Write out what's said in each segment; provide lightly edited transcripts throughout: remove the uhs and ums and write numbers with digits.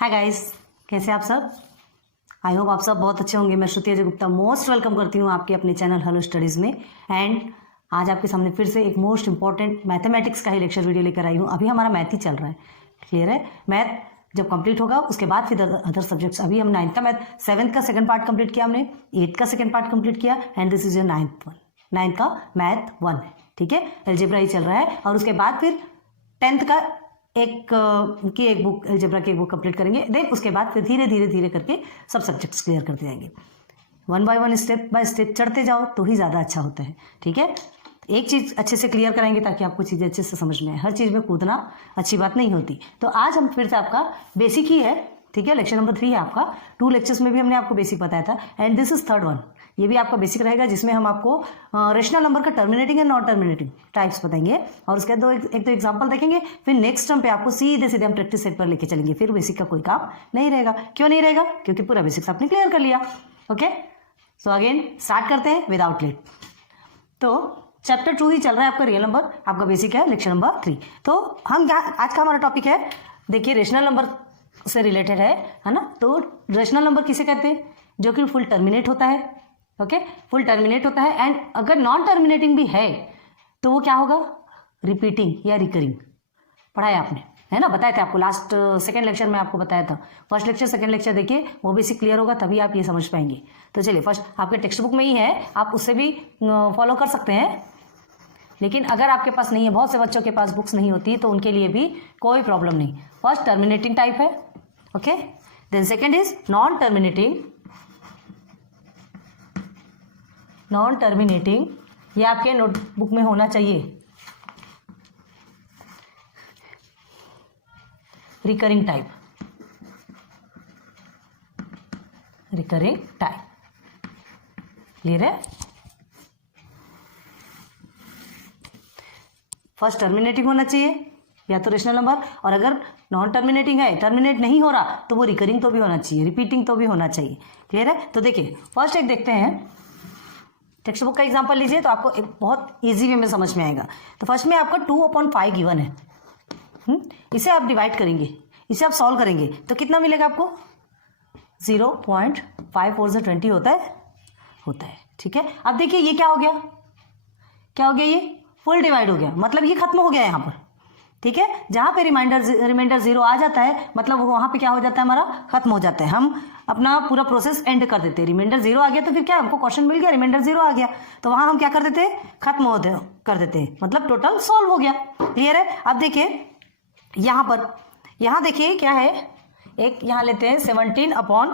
Hi guys, कैसे आप सब। आई होप आप सब बहुत अच्छे होंगे। मैं श्रुति अजय गुप्ता मोस्ट वेलकम करती हूँ आपके अपने चैनल हेलो स्टडीज़ में। एंड आज आपके सामने फिर से एक मोस्ट इंपॉर्टेंट मैथमेटिक्स का ही लेक्चर वीडियो लेकर आई हूँ। अभी हमारा मैथ ही चल रहा है, क्लियर है। मैथ जब कंप्लीट होगा उसके बाद फिर अदर सब्जेक्ट्स। अभी हम 9th का मैथ, 7th का सेकंड पार्ट कंप्लीट किया हमने, 8th का सेकंड पार्ट कंप्लीट किया and this is your 9th का मैथ 1 है, ठीक है। अलजेब्रा ही चल रहा है और उसके बाद फिर 10th का एक बुक, अलजेब्रा की एक बुक कंप्लीट करेंगे। देन उसके बाद फिर धीरे धीरे धीरे करके सब सब्जेक्ट्स क्लियर करते जाएंगे। 1 बाय 1 स्टेप बाय स्टेप चढ़ते जाओ तो ही ज़्यादा अच्छा होता है, ठीक है। एक चीज़ अच्छे से क्लियर कराएंगे ताकि आपको चीज़ें अच्छे से समझ में आए। हर चीज़ में कूदना अच्छी बात नहीं होती। तो आज हम फिर से आपका बेसिक ही है, ठीक है। लेक्चर नंबर 3 है आपका। 2 लेक्चर्स में भी हमने आपको बेसिक बताया था and this is third one. ये भी आपका बेसिक रहेगा जिसमें हम आपको रेशनल नंबर का terminating and non terminating types बताएंगे और उसके एक दो एग्जांपल देखेंगे। फिर नेक्स्ट टर्म पे आपको सीधे सीधे हम प्रैक्टिस सेट पर लेके चलेंगे। फिर बेसिक का कोई काम नहीं रहेगा। क्यों नहीं रहेगा? क्योंकि पूरा बेसिक्स आपने क्लियर कर लिया। ओके, सो अगेन स्टार्ट करते हैं विदाउट लेट। तो चैप्टर 2 ही चल रहा है आपका, रियल नंबर आपका बेसिक है, लेक्चर नंबर 3। तो हम क्या आज का हमारा टॉपिक है, देखिए रेशनल नंबर से रिलेटेड है ना। तो रेशनल नंबर किसे कहते हैं? जो कि फुल टर्मिनेट होता है, ओके, फुल टर्मिनेट होता है। एंड अगर नॉन टर्मिनेटिंग भी है तो वो क्या होगा? रिपीटिंग या रिकरिंग। पढ़ाया आपने, है ना, बताया था आपको लास्ट सेकंड लेक्चर में आपको बताया था। फर्स्ट लेक्चर सेकंड लेक्चर देखिए, वो बेसिक क्लियर होगा तभी आप ये समझ पाएंगे। तो चलिए, फर्स्ट आपके टेक्स्ट बुक में ही है, आप उससे भी फॉलो कर सकते हैं। लेकिन अगर आपके पास नहीं है, बहुत से बच्चों के पास बुक्स नहीं होती, तो उनके लिए भी कोई प्रॉब्लम नहीं। फर्स्ट टर्मिनेटिंग टाइप है, okay. Then second is non terminating. Non terminating ये आपके नोटबुक में होना चाहिए। Recurring type, recurring type, clear है। फर्स्ट टर्मिनेटिंग होना चाहिए या तो रेशनल नंबर, और अगर नॉन टर्मिनेटिंग है, टर्मिनेट नहीं हो रहा, तो वो रिकरिंग तो भी होना चाहिए, रिपीटिंग तो भी होना चाहिए, क्लियर है। तो देखिए फर्स्ट एक देखते हैं, टेक्स्ट बुक का एग्जांपल लीजिए तो आपको एक बहुत इजी वे में समझ में आएगा। तो फर्स्ट में आपका 2/5 गिवन है। इसे आप डिवाइड करेंगे, इसे आप सॉल्व करेंगे तो कितना मिलेगा आपको? 0.5 20 होता है, ठीक है। अब देखिए ये क्या हो गया, ये फुल डिवाइड हो गया, मतलब ये खत्म हो गया यहाँ पर, ठीक है। जहाँ पे रिमाइंडर 0 आ जाता है मतलब वहाँ पे क्या हो जाता है, हमारा खत्म हो जाता है। हम अपना पूरा प्रोसेस एंड कर देते हैं। रिमाइंडर 0 आ गया तो फिर क्या, हमको क्वेश्चन मिल गया, रिमाइंडर 0 आ गया तो वहाँ हम क्या कर देते हैं, खत्म कर देते हैं, मतलब टोटल सॉल्व हो गया, क्लियर है। अब देखिए यहाँ देखिए क्या है, एक यहाँ लेते हैं 17 अपॉन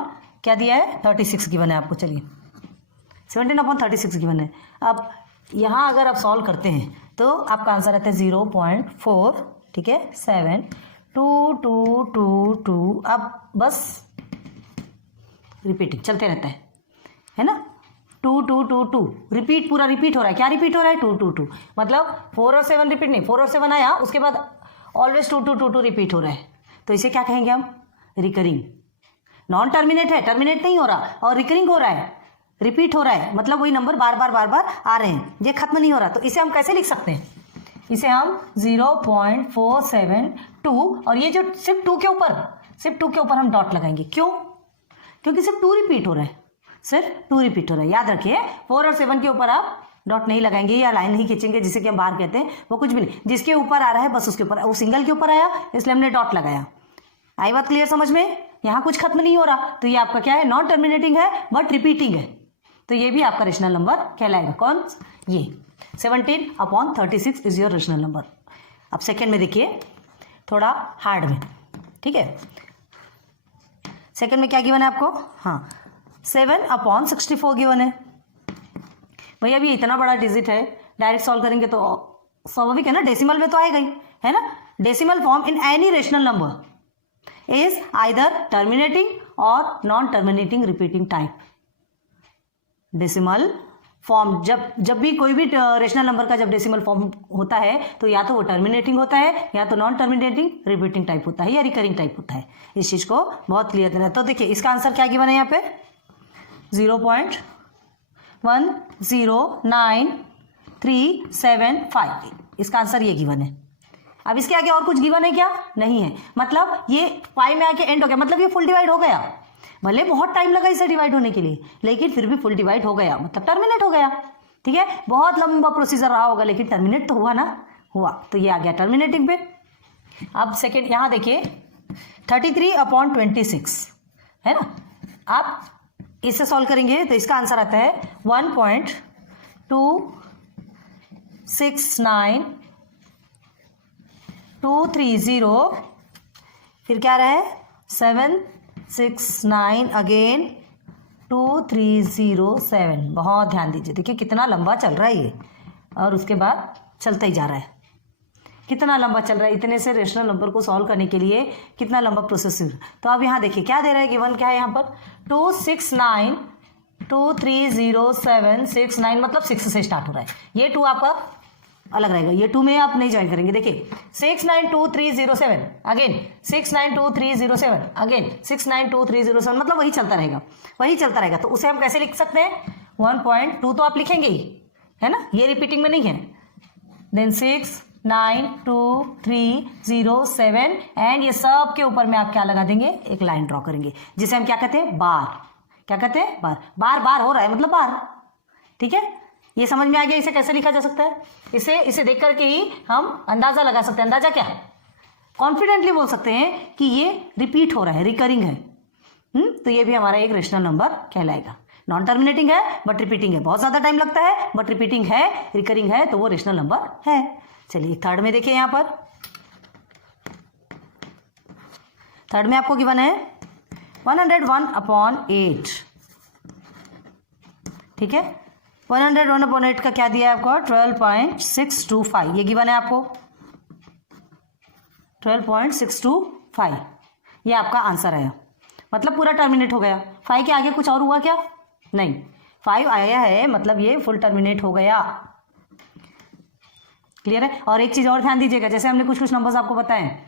क्या दिया है, 36 गिवन है आपको। चलिए 17 अपॉन 36 गिवन है। अब यहाँ अगर आप सॉल्व करते हैं तो आपका आंसर आता है 0.4, ठीक है, 7 2 2 2 2। अब बस रिपीटिंग चलते रहता है ना। 2 2 2 2 रिपीट, पूरा रिपीट हो रहा है। क्या रिपीट हो रहा है? 2 2 2, मतलब 4 और 7 रिपीट नहीं, 4 और 7 आया, उसके बाद ऑलवेज 2 2 2 2 रिपीट हो रहा है। तो इसे क्या कहेंगे हम? रिकरिंग। नॉन टर्मिनेट है, टर्मिनेट नहीं हो रहा, और रिकरिंग हो रहा है, रिपीट हो रहा है, मतलब वही नंबर बार बार आ रहे हैं, ये खत्म नहीं हो रहा। तो इसे हम कैसे लिख सकते हैं? इसे हम 0.472, और ये जो सिर्फ 2 के ऊपर हम डॉट लगाएंगे। क्यों? क्योंकि सिर्फ 2 रिपीट हो रहा है, सिर्फ 2 रिपीट हो रहा है। याद रखिए 4 और 7 के ऊपर आप डॉट नहीं लगाएंगे या लाइन नहीं खींचेंगे, जिसे कि हम बाहर कहते हैं, वो कुछ भी नहीं। जिसके ऊपर आ रहा है बस उसके ऊपर, वो सिंगल के ऊपर आया इसलिए हमने डॉट लगाया। आई बात क्लियर समझ में? यहाँ कुछ खत्म नहीं हो रहा, तो ये आपका क्या है, नॉन टर्मिनेटिंग है बट रिपीटिंग है, तो ये भी आपका रेशनल नंबर कहलाएगा। कौन? ये 17 upon 36 is your rational number. अब सेकेंड में देखिए, थोड़ा हार्ड में, ठीक है। सेकेंड में क्या गिवन है आपको? हाँ, 7 अपॉन 64 गिवन है। भैया अभी इतना बड़ा डिजिट है, डायरेक्ट सॉल्व करेंगे तो स्वाभाविक है ना, डेसिमल में तो आएगा ही, है ना। Decimal form in any rational number is either terminating or non terminating repeating type. Decimal form जब भी कोई भी रेशनल नंबर का जब डेसिमल फॉर्म होता है तो या तो वो टर्मिनेटिंग होता है, या तो नॉन टर्मिनेटिंग रिपीटिंग टाइप होता है, या रिकरिंग टाइप होता है। इस चीज़ को बहुत क्लियर करना है। तो देखिए इसका आंसर क्या गिवन है यहाँ पे, 0.109 375, इसका आंसर ये गिवन है। अब इसके आगे और कुछ गिवन है क्या? नहीं है। मतलब ये 5 में आके एंड हो गया, मतलब ये फुल डिवाइड हो गया। भले बहुत टाइम लगा इसे डिवाइड होने के लिए, लेकिन फिर भी फुल डिवाइड हो गया, मतलब टर्मिनेट हो गया। ठीक है, बहुत लंबा प्रोसीजर रहा होगा लेकिन टर्मिनेट तो हुआ ना, हुआ। तो ये आ गया टर्मिनेटिंग पे। अब सेकेंड यहाँ देखिए 33/26 है ना। आप इसे सॉल्व करेंगे तो इसका आंसर आता है 1.269230, फिर क्या रहा है 769 अगेन 2307। बहुत ध्यान दीजिए, देखिए कितना लंबा चल रहा है ये, और उसके बाद चलता ही जा रहा है। कितना लंबा चल रहा है, इतने से रेशनल नंबर को सॉल्व करने के लिए कितना लंबा प्रोसेस। तो अब यहाँ देखिए क्या दे रहा है, गिवन क्या है यहाँ पर 269230769, मतलब 6 से स्टार्ट हो रहा है। ये 2 आपका अलग रहेगा, ये 2 में आप नहीं ज्वाइन करेंगे। देखिए 692307 अगेन 692307 अगेन 692307, मतलब वही चलता रहेगा, वही चलता रहेगा। तो उसे हम कैसे लिख सकते हैं 1.2 तो आप लिखेंगे ही है ना, ये रिपीटिंग में नहीं है। देन 6922307 एंड ये सब के ऊपर में आप क्या लगा देंगे, एक लाइन ड्रॉ करेंगे, जिसे हम क्या कहते हैं बार। क्या कहते हैं बार। बार बार हो रहा है मतलब बार। ठीक है, ये समझ में आ गया। इसे कैसे लिखा जा सकता है, इसे देख करके ही हम अंदाजा लगा सकते हैं। अंदाजा क्या, कॉन्फिडेंटली बोल सकते हैं कि ये रिपीट हो रहा है, रिकरिंग है। तो ये भी हमारा एक रेशनल नंबर कहलाएगा। नॉन टर्मिनेटिंग है बट रिपीटिंग है, बहुत ज्यादा टाइम लगता है बट रिपीटिंग है, रिकरिंग है, तो वो रेशनल नंबर है। चलिए थर्ड में देखिए, यहां पर थर्ड में आपको गिवन है 101/8। ठीक है, 101/8 का क्या दिया है आपको 12.625, ये गिवन है आपको 12.625, ये आपका आंसर है। मतलब पूरा टर्मिनेट हो गया। 5 के आगे कुछ और हुआ क्या? नहीं, 5 आया है मतलब ये फुल टर्मिनेट हो गया। क्लियर है। और एक चीज और ध्यान दीजिएगा, जैसे हमने कुछ नंबर्स आपको बताए,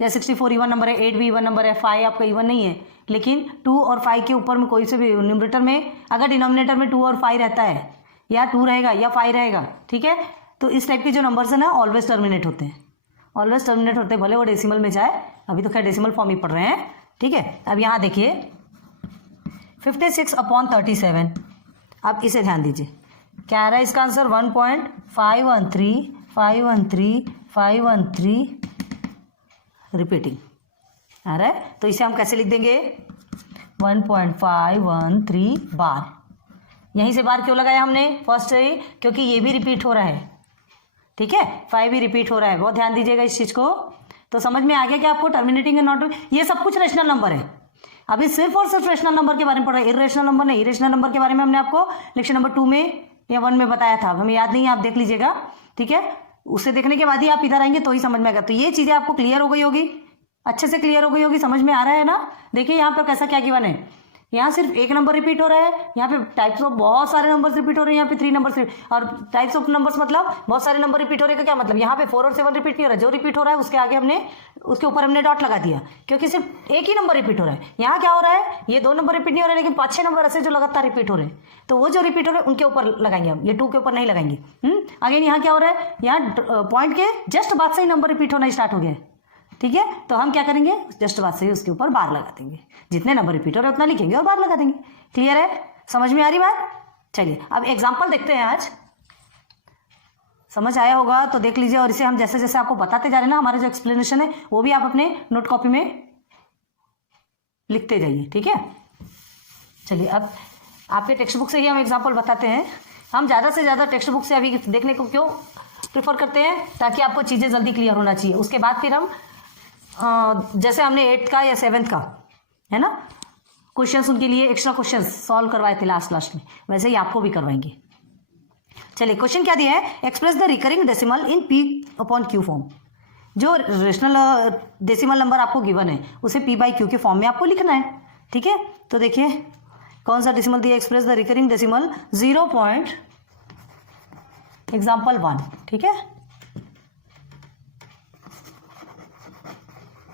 जैसे 64 इवन नंबर है, 8 भी इवन नंबर है, 5 आपका इवन नहीं है, लेकिन 2 और 5 के ऊपर में कोई से भी न्यूमरेटर में अगर डिनोमिनेटर में 2 और 5 रहता है, या 2 रहेगा या 5 रहेगा, ठीक है, तो इस टाइप के जो नंबर्स है ना ऑलवेज टर्मिनेट होते हैं, ऑलवेज टर्मिनेट होते हैं, भले वो डेसिमल में जाए। अभी तो खैर डेसिमल फॉर्म ही पढ़ रहे हैं। ठीक है, अब यहाँ देखिए 56/37। अब इसे ध्यान दीजिए, क्या आ रहा है इसका आंसर 1.513 रिपीटिंग आ रहा है। तो इसे हम कैसे लिख देंगे 1.513 बार। यहीं से बार क्यों लगाया हमने फर्स्ट से ही, क्योंकि ये भी रिपीट हो रहा है। ठीक है, 5 भी रिपीट हो रहा है, बहुत ध्यान दीजिएगा इस चीज को। तो समझ में आ गया कि आपको टर्मिनेटिंग है नॉट, ये सब कुछ रेशनल नंबर है। अभी सिर्फ और सिर्फ रेशनल नंबर के बारे में पढ़ रहे हैं, इरेशनल नंबर नहीं। इरेशनल नंबर के बारे में हमने आपको लेक्चर नंबर 2 में या 1 में बताया था, हमें याद नहीं है, आप देख लीजिएगा। ठीक है, उसे देखने के बाद ही आप इधर आएंगे तो ही समझ में आएगा। तो ये चीजें आपको क्लियर हो गई होगी, अच्छे से क्लियर हो गई होगी, समझ में आ रहा है ना। देखिए यहाँ पर कैसा क्या गिवन है, यहाँ सिर्फ एक नंबर रिपीट हो रहा है, यहाँ पे टाइप्स ऑफ बहुत सारे नंबर्स रिपीट हो रहे हैं, यहाँ पे 3 नंबर्स, और टाइप्स ऑफ नंबर्स मतलब बहुत सारे नंबर रिपीट हो रहे हैं का क्या मतलब, यहाँ पे 4 और 7 रिपीट नहीं हो रहा है, जो रिपीट हो रहा है उसके आगे हमने, उसके ऊपर हमने डॉट लगा दिया, क्योंकि सिर्फ एक ही नंबर रिपीट हो रहा है। यहाँ क्या हो रहा है, ये 2 नंबर रिपीट नहीं हो रहे, लेकिन 5-6 नंबर ऐसे जो लगातार रिपीट हो रहे हैं, तो वो जो रिपीट हो रहे हैं उनके ऊपर लगाएंगे हम, ये 2 के ऊपर नहीं लगाएंगे। अगेन यहाँ क्या हो रहा है, यहाँ पॉइंट के जस्ट बाद से ही नंबर रिपीट होना स्टार्ट हो गया है। ठीक है, तो हम क्या करेंगे, जस्ट बाद से ही उसके ऊपर बार लगा देंगे, जितने नंबर रिपीट हो रहे उतना लिखेंगे और बार लगा देंगे। क्लियर है, समझ में आ रही बात। चलिए अब एग्जांपल देखते हैं। आज समझ आया होगा तो देख लीजिए, और इसे हम जैसे जैसे आपको बताते जा रहे हैं ना, हमारा जो एक्सप्लेनेशन है वो भी आप अपने नोट कॉपी में लिखते जाइए। ठीक है, चलिए अब आपके टेक्स्ट बुक से ही हम एग्जाम्पल बताते हैं। हम ज़्यादा से ज़्यादा टेक्स्ट बुक से अभी देखने को क्यों प्रेफर करते हैं, ताकि आपको चीज़ें जल्दी क्लियर होना चाहिए। उसके बाद फिर हम जैसे हमने 8th का या 7th का है ना क्वेश्चंस, उनके लिए एक्स्ट्रा क्वेश्चंस सॉल्व करवाए थे लास्ट में, वैसे ही आपको भी करवाएंगे। चलिए क्वेश्चन क्या दिया है, express the recurring decimal in P/Q form. जो रेशनल डेसिमल नंबर आपको गिवन है उसे P/Q के फॉर्म में आपको लिखना है। ठीक है, तो देखिए कौन सा डेसिमल दिया, express the recurring decimal 0. Example 1। ठीक है,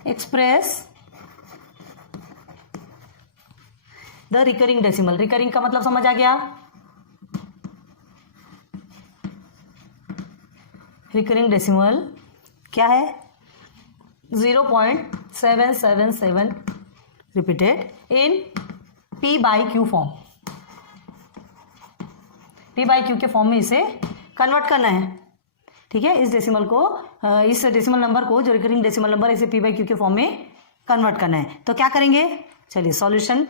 express the recurring decimal. Recurring का मतलब समझ आ गया, रिकरिंग डेसिमल क्या है 0.777 repeated in P by Q form. P by Q के फॉर्म में इसे कन्वर्ट करना है, ठीक है। इस डेसिमल को, इस डेसिमल नंबर को, जो रिकरिंग डेसिमल नंबर, इसे P बाई Q के फॉर्म में कन्वर्ट करना है। तो क्या करेंगे, चलिए सॉल्यूशन।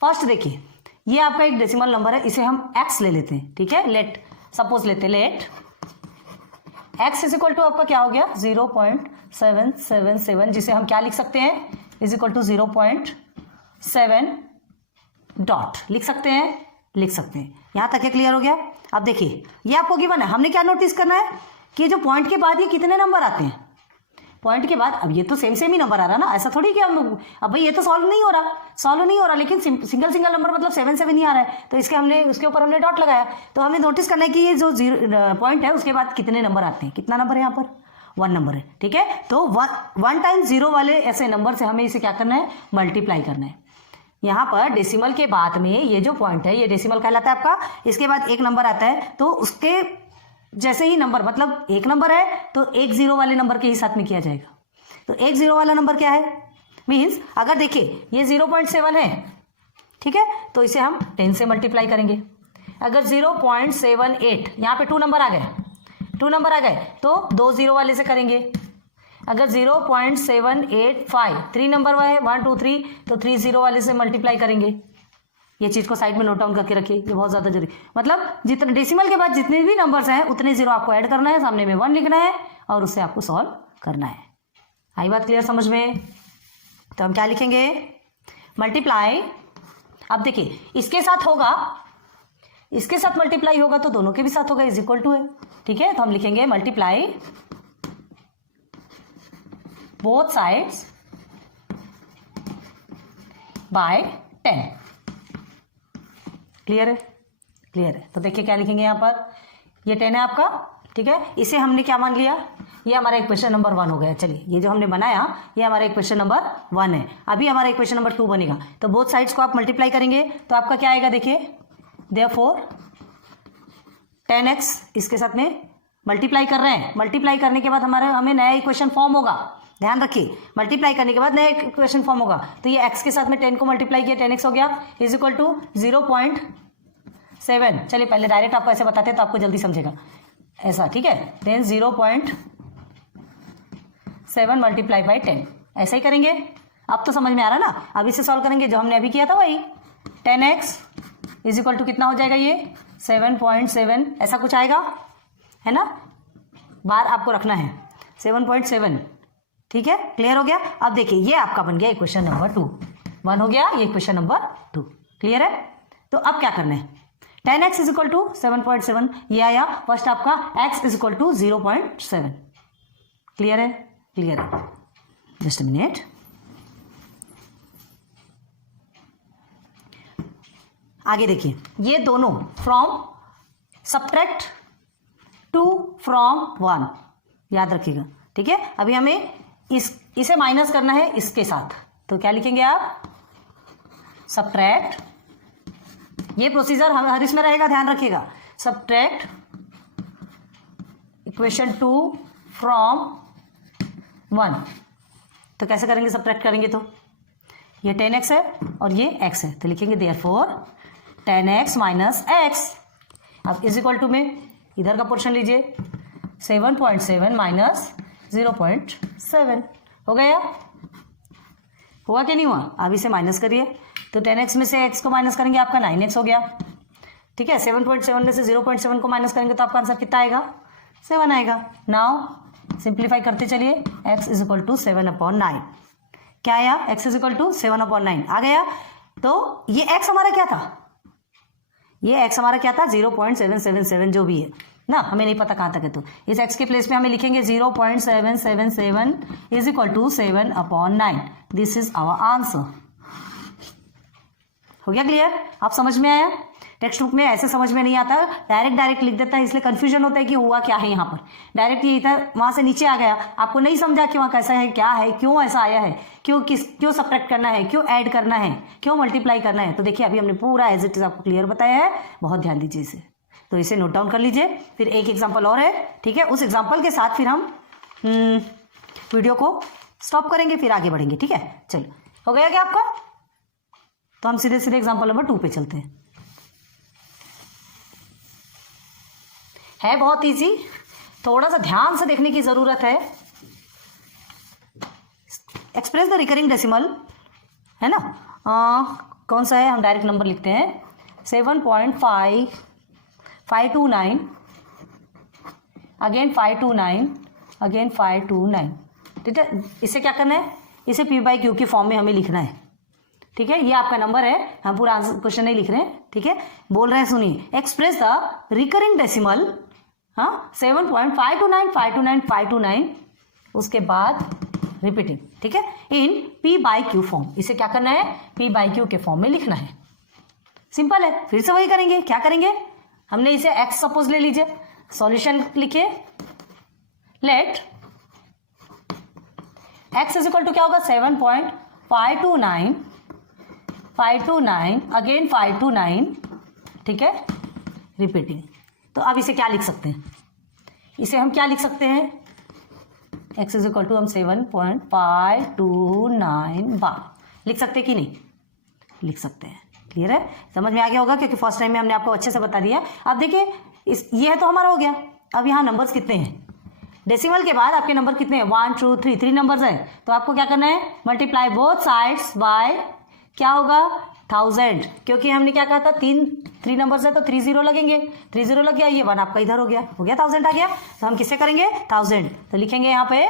फर्स्ट देखिए, ये आपका एक डेसिमल नंबर है, इसे हम x ले लेते हैं, ठीक है। लेट सपोज लेते हैं, let x is equal to आपका क्या हो गया 0.777, जिसे हम क्या लिख सकते हैं, इज इक्वल टू 0.7 डॉट लिख सकते हैं, लिख सकते हैं। यहां तक ये क्लियर हो गया। अब देखिए, ये आपको गिवन है, हमने क्या नोटिस करना है कि जो पॉइंट के बाद ये कितने नंबर आते हैं, पॉइंट के बाद। अब ये तो सेम सेम ही नंबर आ रहा ना, ऐसा थोड़ी कि हम, अब भाई ये तो सॉल्व नहीं हो रहा, लेकिन सिंगल सिंगल नंबर मतलब 7 ही आ रहा है, तो इसके हमने, उसके ऊपर हमने डॉट लगाया। तो हमें नोटिस करना है कि ये जो पॉइंट है उसके बाद कितने नंबर आते हैं। कितना नंबर है यहाँ पर, 1 नंबर है, ठीक है। तो 1 टाइम 0 वाले ऐसे नंबर से हमें इसे क्या करना है, मल्टीप्लाई करना है। यहाँ पर डेसिमल के बाद में ये जो पॉइंट है, ये डेसिमल कहलाता है आपका। इसके बाद एक नंबर आता है, तो उसके जैसे ही नंबर, मतलब एक नंबर है तो एक 0 वाले नंबर के ही साथ में किया जाएगा। तो एक 0 वाला नंबर क्या है, मीन्स अगर देखिए ये 0.7 है, ठीक है, तो इसे हम 10 से मल्टीप्लाई करेंगे। अगर 0.78, यहाँ पे 2 नंबर आ गए, 2 नंबर आ गए, तो 2 0 वाले से करेंगे। अगर 0.785, 3 नंबर है, 1 2 3, तो 3 0 वाले से मल्टीप्लाई करेंगे। ये चीज को साइड में नोट डाउन करके रखिए, ये बहुत ज्यादा जरूरी। मतलब जितने डेसिमल के बाद जितने भी नंबर्स हैं उतने 0 आपको ऐड करना है, सामने में 1 लिखना है और उससे आपको सॉल्व करना है। आई बात क्लियर समझ में? तो हम क्या लिखेंगे, मल्टीप्लाई। अब देखिए, इसके साथ होगा, इसके साथ मल्टीप्लाई होगा तो दोनों के भी साथ होगा, इज इक्वल टू है, ठीक है। तो हम लिखेंगे multiply both sides by 10। Clear है, क्लियर है। तो देखिए क्या लिखेंगे यहाँ पर, ये 10 है आपका, ठीक है। इसे हमने क्या मान लिया, ये हमारा इक्वेशन नंबर 1 हो गया। चलिए, ये जो हमने बनाया ये हमारा इक्वेशन नंबर 1 है। अभी हमारा इक्वेशन नंबर 2 बनेगा। तो बोथ साइड्स को आप मल्टीप्लाई करेंगे तो आपका क्या आएगा, देखिए, देयरफॉर 10x इसके साथ में मल्टीप्लाई कर रहे हैं। मल्टीप्लाई करने के बाद हमें नया इक्वेशन फॉर्म होगा, ध्यान रखिए। मल्टीप्लाई करने के बाद नया इक्वेशन फॉर्म होगा। तो ये x के साथ में 10 को मल्टीप्लाई किया, 10x हो गया, इज इक्वल टू 0.7। चलिए पहले डायरेक्ट आपको ऐसे बताते हैं तो आपको जल्दी समझेगा, ऐसा, ठीक है। देन 0.7 मल्टीप्लाई बाई 10, ऐसा ही करेंगे। अब तो समझ में आ रहा ना। अब इसे सॉल्व करेंगे, जो हमने अभी किया था वही, 10x इज इक्वल टू कितना हो जाएगा, ये 7.7 ऐसा कुछ आएगा, है ना। बार आपको रखना है 7.7, ठीक है। क्लियर हो गया। अब देखिए, ये आपका बन गया इक्वेशन नंबर 2, 1 हो गया, ये इक्वेशन नंबर 2। क्लियर है। तो अब क्या करना है, 10x इज इक्वल टू 7.7 ये आया। फर्स्ट आपका x is equal to 0.7। Clear है, क्लियर है। जस्ट अ मिनट, आगे देखिए, ये दोनों फ्रॉम सब्ट्रैक्ट 2 फ्रॉम 1, याद रखिएगा, ठीक है। अभी हमें इसे माइनस करना है इसके साथ, तो क्या लिखेंगे आप, सब्ट्रैक्ट। ये प्रोसीजर हर इसमें रहेगा, ध्यान रखिएगा। Subtract equation 2 from 1। तो कैसे करेंगे, सब्ट्रैक्ट करेंगे तो ये 10x है और ये x है, तो लिखेंगे देयरफॉर 10x माइनस x। अब इज इक्वल टू में इधर का पोर्शन लीजिए, 7.7 माइनस 0.7 हो गया। हुआ कि नहीं हुआ? अब इसे माइनस करिए, तो 10x में से x को माइनस करेंगे, आपका 9x हो गया, ठीक है। 7.7 में से 0.7 को माइनस करेंगे तो आपका आंसर कितना आएगा, 7 आएगा। नाउ सिंप्लीफाई करते चलिए, x इज इक्वल टू 7/9। क्या आया, x इज इक्वल टू 7/9 आ गया। तो ये x हमारा क्या था, ये x हमारा क्या था, 0.777 जो भी है ना, हमें नहीं पता कहां तक है। तो इस x के प्लेस पे हमें लिखेंगे 0.777 is equal to 7/9। This is our answer. हो गया क्लियर? आप समझ में आया? टेक्स्ट बुक में ऐसे समझ में नहीं आता, डायरेक्ट लिख देता है, इसलिए कंफ्यूजन होता है कि हुआ क्या है यहाँ पर। डायरेक्ट ये इधर वहां से नीचे आ गया, आपको नहीं समझा कि वहां कैसा है, क्या है, क्यों ऐसा आया है, क्यों सब्ट्रैक्ट करना है, क्यों ऐड करना है, क्यों मल्टीप्लाई करना है। तो देखिए, अभी हमने पूरा एज इट इज आपको क्लियर बताया है, बहुत ध्यान दीजिए इसे। तो इसे नोट डाउन कर लीजिए। फिर एक एग्जाम्पल और है, ठीक है, उस एग्जाम्पल के साथ फिर हम वीडियो को स्टॉप करेंगे, फिर आगे बढ़ेंगे, ठीक है। चलो, हो गया क्या आपका? तो हम सीधे सीधे एग्जाम्पल नंबर 2 पे चलते हैं। है बहुत इजी, थोड़ा सा ध्यान से देखने की जरूरत है। एक्सप्रेस द रिकरिंग डेसिमल, है ना, कौन सा है? हम डायरेक्ट नंबर लिखते हैं 7.529, अगेन 529, अगेन 529, ठीक है। इसे क्या करना है? इसे P/Q की फॉर्म में हमें लिखना है, ठीक है। ये आपका नंबर है, हम पूरा आंसर क्वेश्चन नहीं लिख रहे हैं, ठीक है। बोल रहे हैं, सुनिए, एक्सप्रेस द रिकरिंग डेसिमल, हाँ, 7.529, 529, 529, उसके बाद रिपीटिंग, ठीक है, इन P/Q फॉर्म। इसे क्या करना है? P/Q के फॉर्म में लिखना है। सिंपल है, फिर से वही करेंगे। क्या करेंगे? हमने इसे x सपोज ले लीजिए, सॉल्यूशन लिखिए, let x is equal to क्या होगा? 7.529, 529, अगेन 529, ठीक है, रिपीटिंग। तो अब इसे क्या लिख सकते हैं? इसे हम क्या लिख सकते हैं? x इज इक्वल टू हम 7.529 बार लिख सकते हैं कि नहीं? लिख सकते हैं। क्लियर है? समझ में आ गया होगा, क्योंकि फर्स्ट टाइम में हमने आपको अच्छे से बता दिया। अब देखिए, ये तो हमारा हो गया। अब यहाँ नंबर्स कितने हैं? डेसिमल के बाद आपके नंबर कितने हैं? 1 2 3, 3 नंबर्स है। तो आपको क्या करना है? मल्टीप्लाई बोथ साइड्स बाय, क्या होगा? 1000, क्योंकि हमने क्या कहा था? 3 नंबर्स है तो 3 0 लगेंगे। 3 0 लग गया, ये 1 आपका इधर हो गया 1000 आ गया। तो हम किससे करेंगे? 1000। तो लिखेंगे यहाँ पे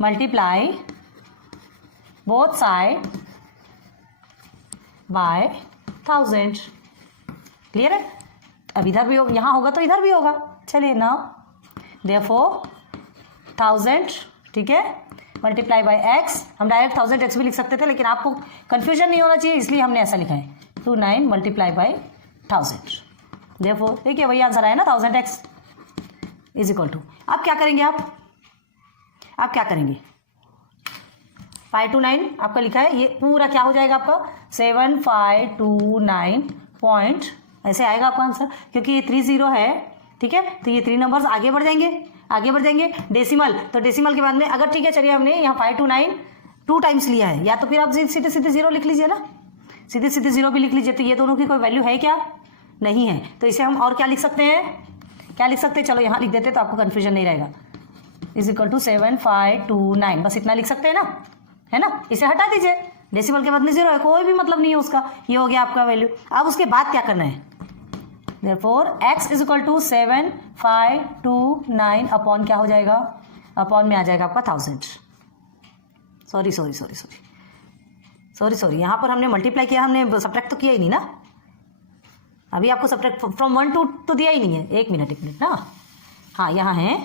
multiply both side by 1000। Clear है? अब इधर भी होगा, यहाँ होगा तो इधर भी होगा। चलिए, नाउ देयरफॉर 1000, ठीक है, मल्टीप्लाई बाय एक्स। हम डायरेक्ट 1000x भी लिख सकते थे, लेकिन आपको कंफ्यूजन नहीं होना चाहिए, इसलिए हमने ऐसा लिखा है 29 मल्टीप्लाई बाय 1000। देयरफॉर देखिए वही आंसर आया ना, 1000x इज इक्वल टू। अब क्या करेंगे आप? आप क्या करेंगे? 529 आपका लिखा है, ये पूरा क्या हो जाएगा आपका? 7529 पॉइंट, ऐसे आएगा आपका आंसर, क्योंकि ये 3 0 है, ठीक है। तो ये 3 नंबर्स आगे बढ़ जाएंगे, आगे बढ़ जाएंगे। डेसिमल, तो डेसिमल के बाद में अगर, ठीक है, चलिए, हमने यहाँ 529 2 टाइम्स लिया है, या तो फिर आप सीधे सीधे 0 लिख लीजिए ना, सीधे सीधे 0 भी लिख लीजिए। तो ये दोनों की कोई वैल्यू है क्या? नहीं है। तो इसे हम और क्या लिख सकते हैं? क्या लिख सकते हैं? चलो यहाँ लिख देते तो आपको कन्फ्यूजन नहीं रहेगा। इज इक्वल टू 7529, बस इतना लिख सकते हैं ना, है ना। इसे हटा दीजिए, डेसिमल के बाद में 0 है, कोई भी मतलब नहीं है उसका। ये हो गया आपका वैल्यू। अब उसके बाद क्या करना है? Therefore x is equal to 7529 upon क्या हो जाएगा? अपॉन में आ जाएगा आपका 1000। सॉरी, यहाँ पर हमने मल्टीप्लाई किया, हमने सब्ट्रैक्ट तो किया ही नहीं ना। अभी आपको सब्ट्रैक्ट फ्रॉम 1 to 2 तो दिया ही नहीं है। एक मिनट ना, हाँ, यहाँ है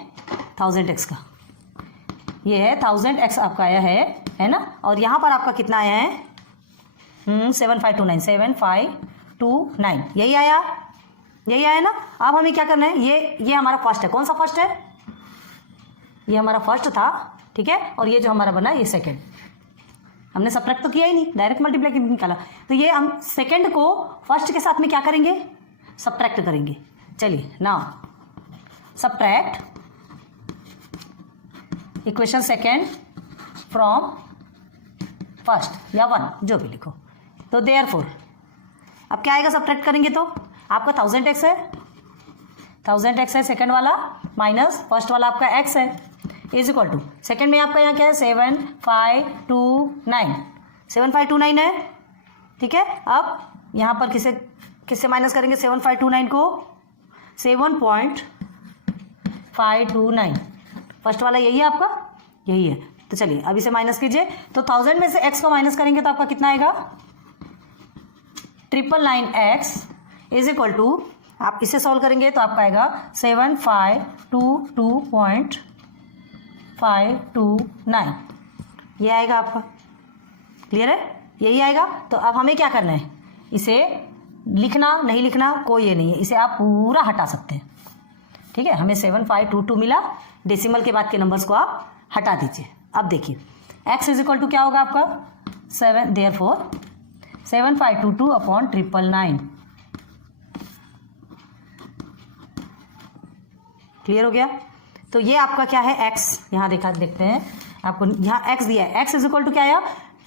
1000x का, ये है 1000x आपका आया है ना। और यहाँ पर आपका कितना आया है? 7529, यही आया ना। अब हमें क्या करना है? ये हमारा फर्स्ट है। कौन सा फर्स्ट है? ये हमारा फर्स्ट था, ठीक है। और ये जो हमारा बना ये सेकंड। हमने सब्ट्रैक्ट तो किया ही नहीं, डायरेक्ट मल्टीप्लाई करके निकाला। तो ये हम सेकंड को फर्स्ट के साथ में क्या करेंगे? सब्ट्रैक्ट करेंगे। चलिए, now subtract equation second from first या 1, जो भी लिखो। तो देयरफॉर अब क्या आएगा? सब्ट्रैक्ट करेंगे तो आपका 1000x है सेकंड वाला, माइनस फर्स्ट वाला आपका x है, इज इक्वल टू सेकंड में आपका यहाँ क्या है? 7529 है, ठीक है। अब यहाँ पर किससे माइनस करेंगे? 7529 को 7.529, फर्स्ट वाला यही है आपका, यही है। तो चलिए अब इसे माइनस कीजिए। तो 1000 में से x को माइनस करेंगे तो आपका कितना आएगा? 999x इज इक्वल टू, आप इसे सॉल्व करेंगे तो आपका आएगा 7522.529, ये आएगा आपका। क्लियर है? यही आएगा। तो अब हमें क्या करना है? इसे लिखना नहीं लिखना कोई ये नहीं है, इसे आप पूरा हटा सकते हैं, ठीक है। हमें 7522 मिला, डेसिमल के बाद के नंबर्स को आप हटा दीजिए। अब देखिए x इज इक्वल टू क्या होगा आपका? 7, देयरफॉर 7522 अपॉन 999, क्लियर हो गया। तो ये आपका क्या है x, यहाँ देखते हैं आपको यहाँ x दिया है, x इज इक्वल टू क्या आया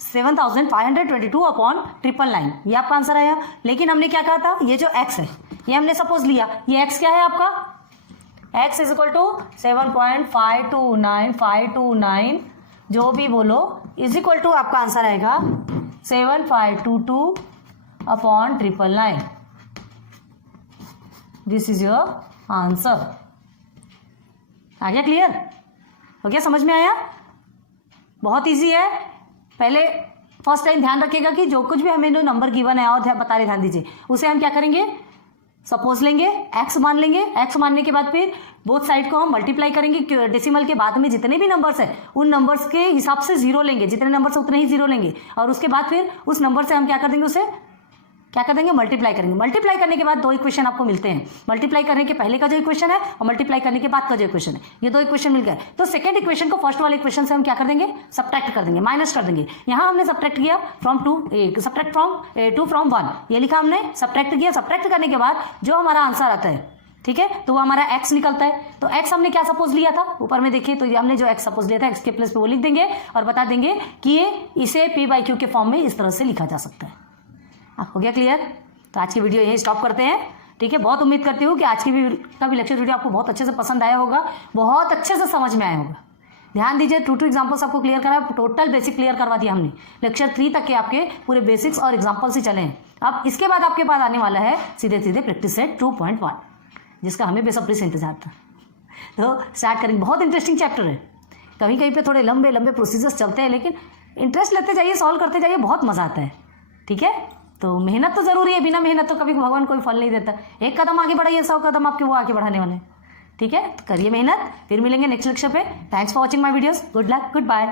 7522 अपॉन 999, ये आपका आंसर आया। लेकिन हमने क्या कहा था, ये जो x है ये हमने सपोज लिया, ये x क्या है आपका, x इज इक्वल टू 7.529529 जो भी बोलो इज इक्वल टू आपका आंसर आएगा 7522 upon 999। This is your answer. आ गया क्लियर हो गया, समझ में आया। बहुत इजी है। पहले फर्स्ट टाइम ध्यान रखिएगा कि जो कुछ भी हमें नंबर गिवन है और बता रहे, ध्यान दीजिए, उसे हम क्या करेंगे, सपोज लेंगे, x मान लेंगे, x मानने के बाद फिर बोथ साइड को हम मल्टीप्लाई करेंगे, डेसिमल के बाद में जितने भी नंबर्स है उन नंबर्स के हिसाब से जीरो लेंगे, जितने नंबर्स है उतने ही जीरो लेंगे, और उसके बाद फिर उस नंबर से हम क्या कर देंगे, उसे क्या कर देंगे, मल्टीप्लाई करेंगे। मल्टीप्लाई करने के बाद दो इक्वेशन आपको मिलते हैं, मल्टीप्लाई करने के पहले का जो इक्वेशन है और मल्टीप्लाई करने के बाद का जो इक्वेशन है, ये दो इक्वेशन मिल गए। तो सेकंड इक्वेशन को फर्स्ट वाले इक्वेशन से हम क्या कर देंगे, सब्ट्रैक्ट कर देंगे, माइनस कर देंगे। यहाँ हमने सब्ट्रैक्ट किया फ्रॉम 2, सब्ट्रैक्ट फ्रॉम 2 फ्रॉम 1, ये लिखा हमने, सब्ट्रैक्ट किया। सब्ट्रैक्ट करने के बाद जो हमारा आंसर आता है, ठीक है, तो वो हमारा x निकलता है। तो x हमने क्या सपोज लिया था, ऊपर में देखिए, तो हमने जो x सपोज लिया था x के प्लेस पे वो लिख देंगे और बता देंगे कि ये इसे p/q के फॉर्म में इस तरह से लिखा जा सकता है। हो गया क्लियर। तो आज की वीडियो यहीं स्टॉप करते हैं, ठीक है। बहुत उम्मीद करती हूँ कि आज की का भी लेक्चर वीडियो आपको बहुत अच्छे से पसंद आया होगा, बहुत अच्छे से समझ में आया होगा। ध्यान दीजिए, 2 एग्जाम्पल्स आपको क्लियर करा, टोटल बेसिक क्लियर करवा दिया हमने। लेक्चर 3 तक के आपके पूरे बेसिक्स और एग्जाम्पल्स ही चले हैं। अब इसके बाद आपके पास आने वाला है सीधे सीधे प्रैक्टिस सेट 2.1, जिसका हमें बेसब्री से इंतजार था। तो स्टार्ट करेंगे। बहुत इंटरेस्टिंग चैप्टर है। कहीं कहीं पे थोड़े लंबे लंबे प्रोसीजर्स चलते हैं, लेकिन इंटरेस्ट लेते जाइए, सॉल्व करते जाइए, बहुत मजा आता है, ठीक है। तो मेहनत तो जरूरी है, बिना मेहनत तो कभी भगवान कोई फल नहीं देता। एक कदम आगे बढ़ाइए, 100 कदम आपके वो आगे बढ़ाने वाले हैं, ठीक है। तो करिए मेहनत, फिर मिलेंगे नेक्स्ट लेक्चर पे। Thanks for watching my videos. Good luck, good bye.